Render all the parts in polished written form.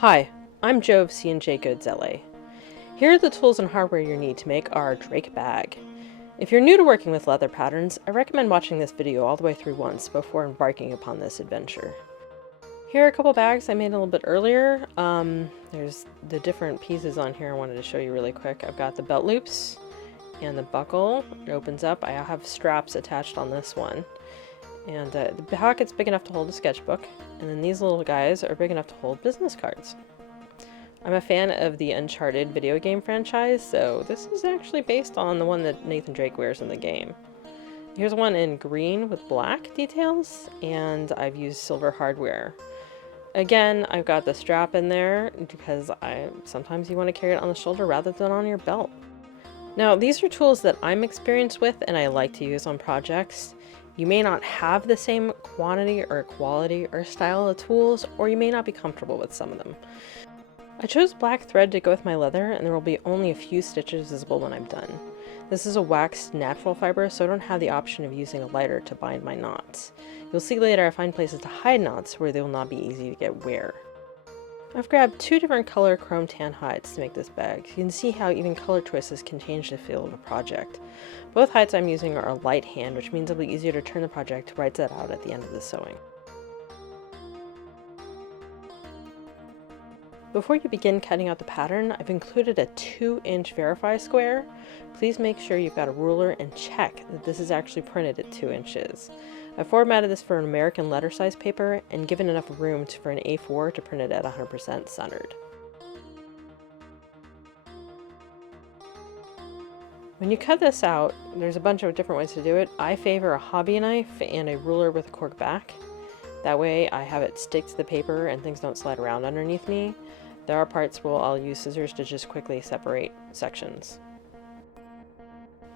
Hi, I'm Josephine LA. Here are the tools and hardware you need to make our Drake bag. If you're new to working with leather patterns, I recommend watching this video all the way through once before embarking upon this adventure. Here are a couple bags I made a little bit earlier. There's the different pieces on here I wanted to show you really quick. I've got the belt loops and the buckle. It opens up. I have straps attached on this one. And the pocket's big enough to hold a sketchbook, and then these little guys are big enough to hold business cards. I'm a fan of the Uncharted video game franchise, so this is actually based on the one that Nathan Drake wears in the game. Here's one in green with black details, and I've used silver hardware. Again, I've got the strap in there because sometimes you want to carry it on the shoulder rather than on your belt. Now, these are tools that I'm experienced with and I like to use on projects. You may not have the same quantity or quality or style of tools, or you may not be comfortable with some of them. I chose black thread to go with my leather, and there will be only a few stitches visible when I'm done. This is a waxed natural fiber, so I don't have the option of using a lighter to bind my knots. You'll see later I find places to hide knots where they will not be easy to get wear. I've grabbed two different color chrome tan hides to make this bag. You can see how even color choices can change the feel of a project. Both hides I'm using are a light hand, which means it'll be easier to turn the project right side out at the end of the sewing. Before you begin cutting out the pattern, I've included a 2-inch verify square. Please make sure you've got a ruler and check that this is actually printed at 2 inches. I formatted this for an American letter size paper and given enough room for an A4 to print it at 100% centered. When you cut this out, there's a bunch of different ways to do it. I favor a hobby knife and a ruler with a cork back. That way I have it stick to the paper and things don't slide around underneath me. There are parts where I'll use scissors to just quickly separate sections.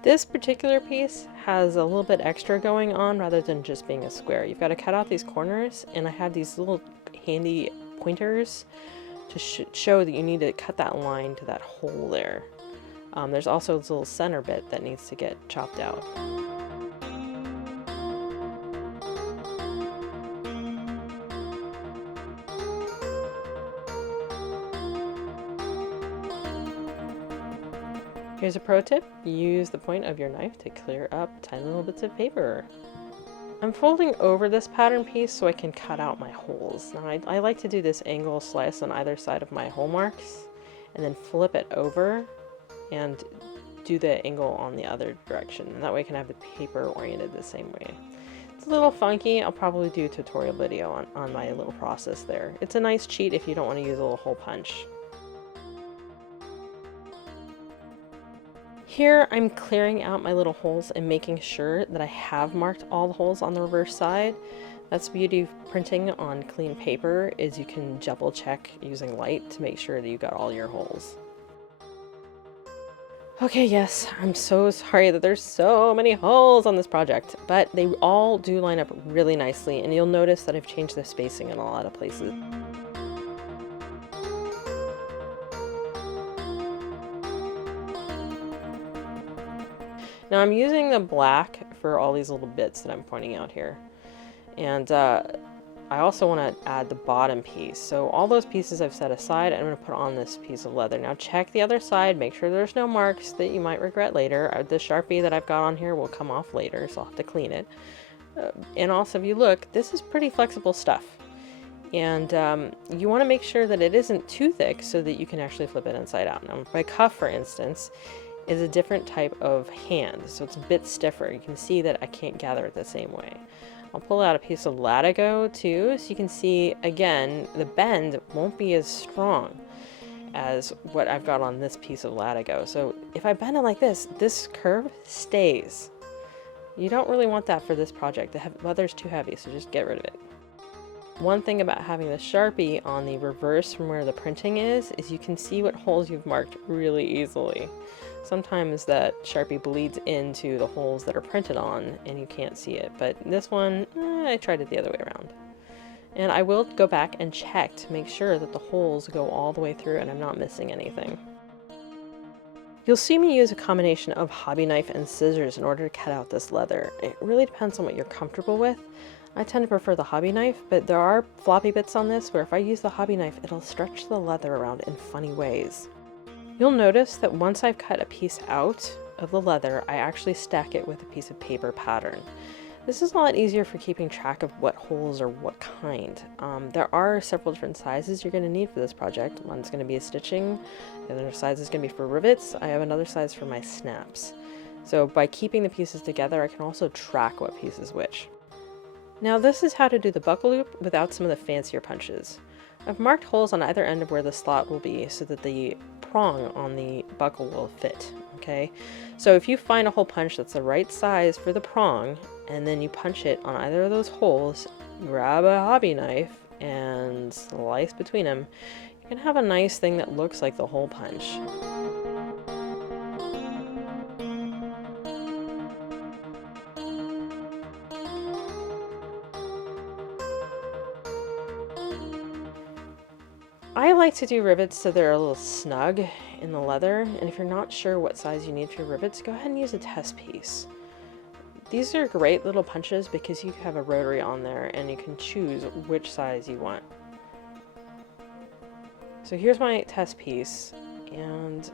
This particular piece has a little bit extra going on rather than just being a square. You've got to cut out these corners, and I have these little handy pointers to show that you need to cut that line to that hole there. There's also this little center bit that needs to get chopped out. Here's a pro tip: use the point of your knife to clear up tiny little bits of paper. I'm folding over this pattern piece so I can cut out my holes. Now I like to do this angle slice on either side of my hole marks and then flip it over and do the angle on the other direction. And that way I can have the paper oriented the same way. It's a little funky. I'll probably do a tutorial video on my little process there. It's a nice cheat if you don't want to use a little hole punch. Here I'm clearing out my little holes and making sure that I have marked all the holes on the reverse side. That's the beauty of printing on clean paper, is you can double check using light to make sure that you got all your holes. Okay, yes, I'm so sorry that there's so many holes on this project, but they all do line up really nicely, and you'll notice that I've changed the spacing in a lot of places. Now I'm using the black for all these little bits that I'm pointing out here. And I also want to add the bottom piece. So all those pieces I've set aside, I'm going to put on this piece of leather. Now check the other side, make sure there's no marks that you might regret later. The Sharpie that I've got on here will come off later, so I'll have to clean it. And also, if you look, this is pretty flexible stuff. And you want to make sure that it isn't too thick so that you can actually flip it inside out. Now my cuff, for instance, is a different type of hand, so it's a bit stiffer. You can see that I can't gather it the same way. I'll pull out a piece of latigo too, so you can see, again, the bend won't be as strong as what I've got on this piece of latigo. So if I bend it like this curve stays. You don't really want that for this project. The leather's too heavy, so just get rid of it. One thing about having the Sharpie on the reverse from where the printing is you can see what holes you've marked really easily. Sometimes that Sharpie bleeds into the holes that are printed on and you can't see it, but this one, I tried it the other way around. And I will go back and check to make sure that the holes go all the way through and I'm not missing anything. You'll see me use a combination of hobby knife and scissors in order to cut out this leather. It really depends on what you're comfortable with. I tend to prefer the hobby knife, but there are floppy bits on this where if I use the hobby knife, it'll stretch the leather around in funny ways. You'll notice that once I've cut a piece out of the leather, I actually stack it with a piece of paper pattern. This is a lot easier for keeping track of what holes are what kind. There are several different sizes you're going to need for this project. One's going to be a stitching, the other size is going to be for rivets. I have another size for my snaps. So by keeping the pieces together, I can also track what piece is which. Now this is how to do the buckle loop without some of the fancier punches. I've marked holes on either end of where the slot will be so that the prong on the buckle will fit, okay? So if you find a hole punch that's the right size for the prong, and then you punch it on either of those holes, grab a hobby knife and slice between them, you can have a nice thing that looks like the hole punch. I like to do rivets so they're a little snug in the leather, and if you're not sure what size you need for your rivets, go ahead and use a test piece. These are great little punches because you have a rotary on there and you can choose which size you want. So here's my test piece, and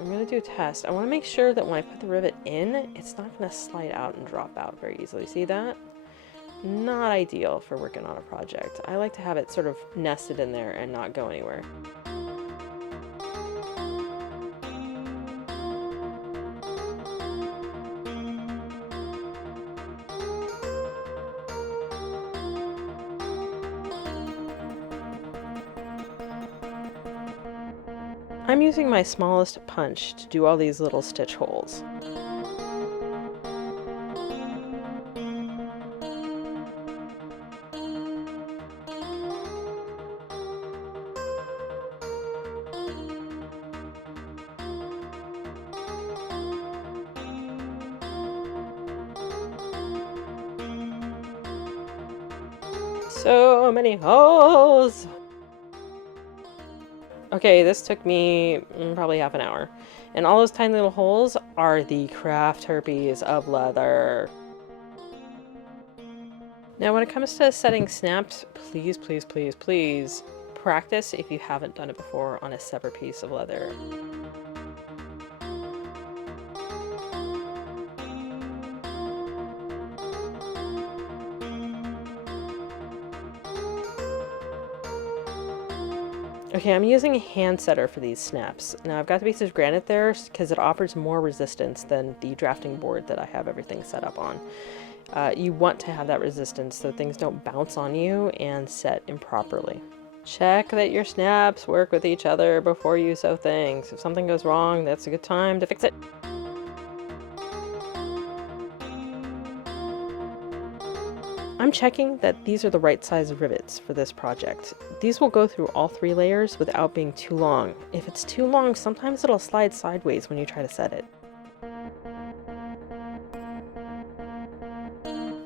I'm going to do a test. I want to make sure that when I put the rivet in, it's not going to slide out and drop out very easily. See that? Not ideal for working on a project. I like to have it sort of nested in there and not go anywhere. I'm using my smallest punch to do all these little stitch holes. So many holes! Okay, this took me probably half an hour. And all those tiny little holes are the craft herpes of leather. Now when it comes to setting snaps, please, please, please, please practice if you haven't done it before on a separate piece of leather. Okay, I'm using a hand setter for these snaps. Now I've got the piece of granite there because it offers more resistance than the drafting board that I have everything set up on. You want to have that resistance so things don't bounce on you and set improperly. Check that your snaps work with each other before you sew things. If something goes wrong, that's a good time to fix it. I'm checking that these are the right size rivets for this project. These will go through all 3 layers without being too long. If it's too long, sometimes it'll slide sideways when you try to set it.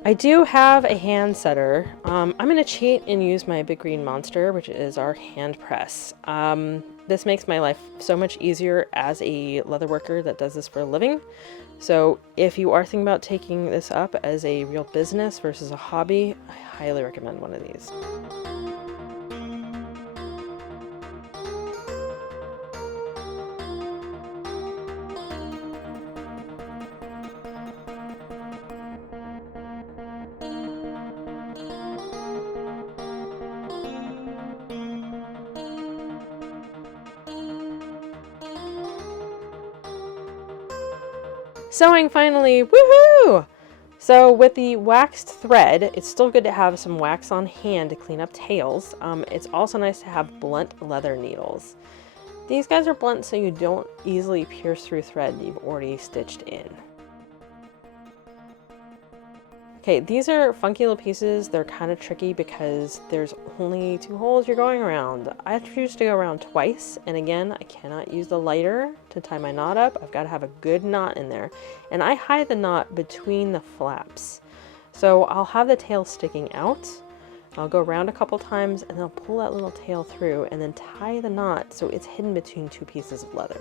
I do have a hand setter. I'm going to cheat and use my Big Green Monster, which is our hand press. This makes my life so much easier as a leather worker that does this for a living. So if you are thinking about taking this up as a real business versus a hobby, I highly recommend one of these. Sewing finally, woohoo! So with the waxed thread, it's still good to have some wax on hand to clean up tails. It's also nice to have blunt leather needles. These guys are blunt so you don't easily pierce through thread you've already stitched in. Okay, these are funky little pieces. They're kind of tricky because there's only 2 holes you're going around. I choose to go around twice, and again, I cannot use the lighter to tie my knot up. I've got to have a good knot in there. And I hide the knot between the flaps. So I'll have the tail sticking out. I'll go around a couple times and I'll pull that little tail through and then tie the knot so it's hidden between 2 pieces of leather.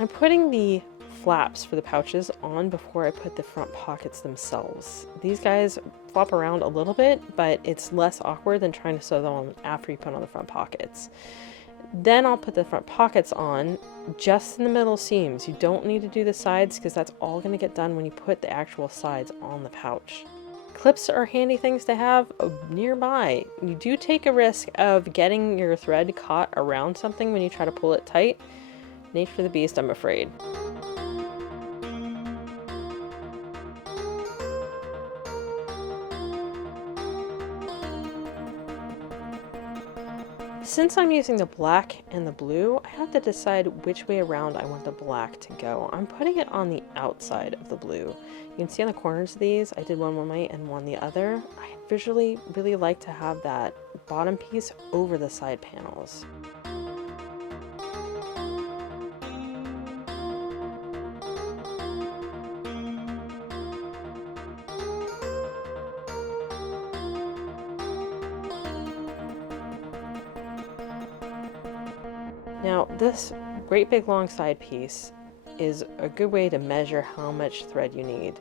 I'm putting the flaps for the pouches on before I put the front pockets themselves. These guys flop around a little bit, but it's less awkward than trying to sew them on after you put on the front pockets. Then I'll put the front pockets on just in the middle seams. You don't need to do the sides because that's all going to get done when you put the actual sides on the pouch. Clips are handy things to have nearby. You do take a risk of getting your thread caught around something when you try to pull it tight. Nature of the beast, I'm afraid. Since I'm using the black and the blue, I have to decide which way around I want the black to go. I'm putting it on the outside of the blue. You can see on the corners of these, I did one way and one the other. I visually really like to have that bottom piece over the side panels. Now, this great big long side piece is a good way to measure how much thread you need.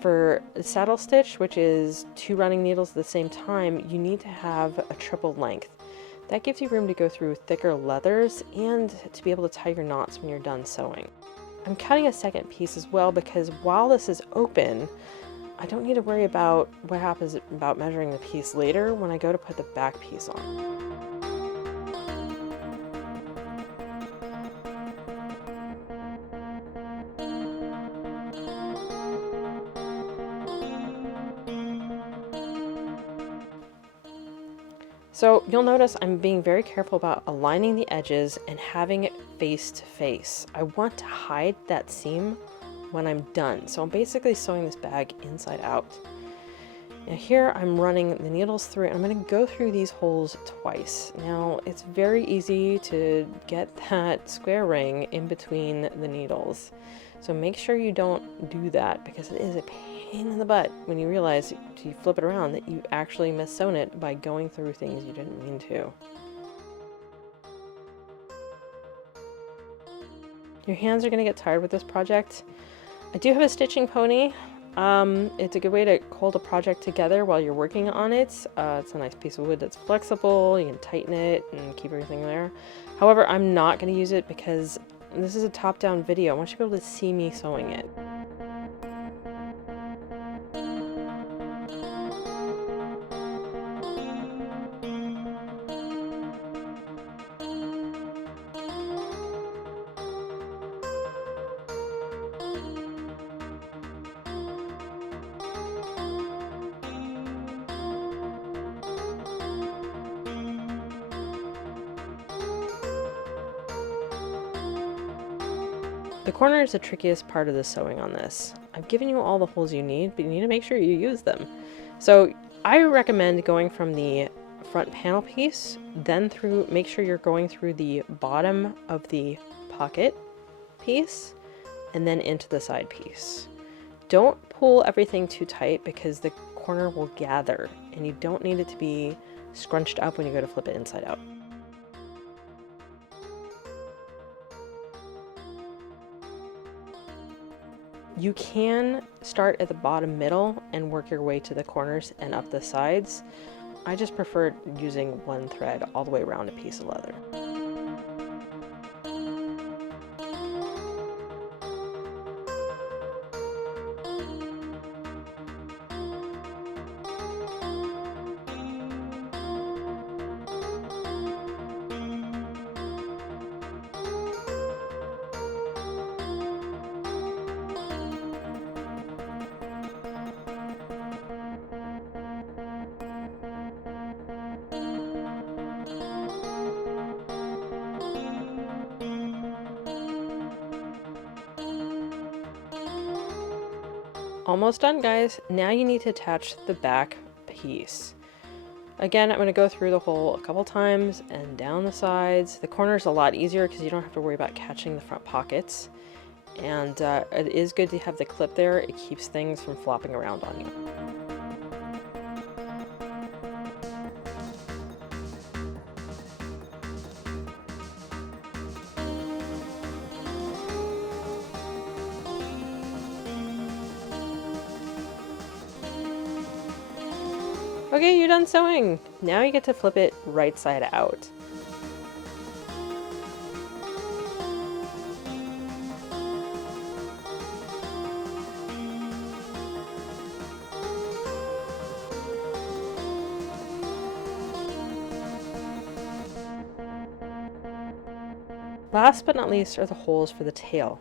For a saddle stitch, which is 2 running needles at the same time, you need to have a triple length. That gives you room to go through thicker leathers and to be able to tie your knots when you're done sewing. I'm cutting a second piece as well because while this is open, I don't need to worry about what happens about measuring the piece later when I go to put the back piece on. So you'll notice I'm being very careful about aligning the edges and having it face to face. I want to hide that seam when I'm done. So I'm basically sewing this bag inside out. Now here I'm running the needles through it. I'm going to go through these holes twice. Now it's very easy to get that square ring in between the needles. So make sure you don't do that because it is a pain in the butt when you realize you flip it around that you actually mis-sewn it by going through things you didn't mean to. Your hands are going to get tired with this project. I do have a stitching pony. It's a good way to hold a project together while you're working on it. It's a nice piece of wood that's flexible. You can tighten it and keep everything there. However, I'm not going to use it because this is a top-down video. I want you to be able to see me sewing it. The corner is the trickiest part of the sewing on this. I've given you all the holes you need, but you need to make sure you use them. So I recommend going from the front panel piece, then make sure you're going through the bottom of the pocket piece, and then into the side piece. Don't pull everything too tight because the corner will gather, and you don't need it to be scrunched up when you go to flip it inside out. You can start at the bottom middle and work your way to the corners and up the sides. I just prefer using one thread all the way around a piece of leather. Almost done, guys. Now you need to attach the back piece. Again, I'm going to go through the hole a couple times and down the sides. The corner is a lot easier because you don't have to worry about catching the front pockets. And it is good to have the clip there. It keeps things from flopping around on you. Okay, you're done sewing. Now you get to flip it right side out. Last but not least are the holes for the tail.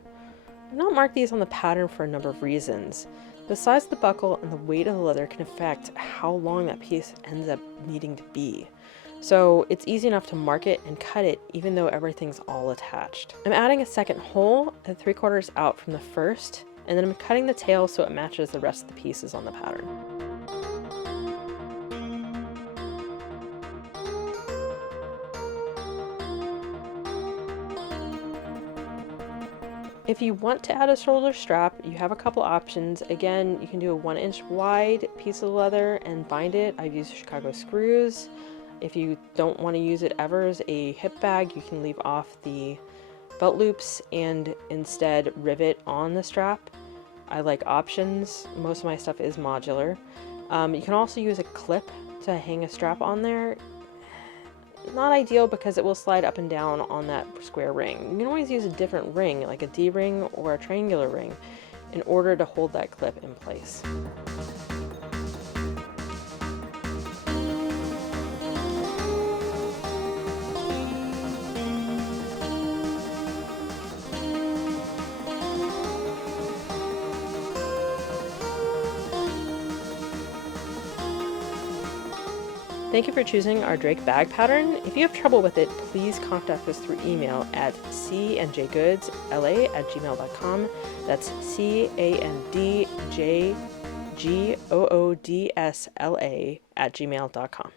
I've not marked these on the pattern for a number of reasons. The size of the buckle and the weight of the leather can affect how long that piece ends up needing to be. So it's easy enough to mark it and cut it even though everything's all attached. I'm adding a second hole at 3/4 out from the first, and then I'm cutting the tail so it matches the rest of the pieces on the pattern. If you want to add a shoulder strap, you have a couple options. Again, you can do a 1-inch wide piece of leather and bind it. I've used Chicago screws. If you don't want to use it ever as a hip bag, you can leave off the belt loops and instead rivet on the strap. I like options. Most of my stuff is modular. You can also use a clip to hang a strap on there. Not ideal because it will slide up and down on that square ring. You can always use a different ring, like a D-ring or a triangular ring, in order to hold that clip in place. Thank you for choosing our Drake bag pattern. If you have trouble with it, please contact us through email at candjgoodsla@gmail.com. That's candjgoodsla@gmail.com.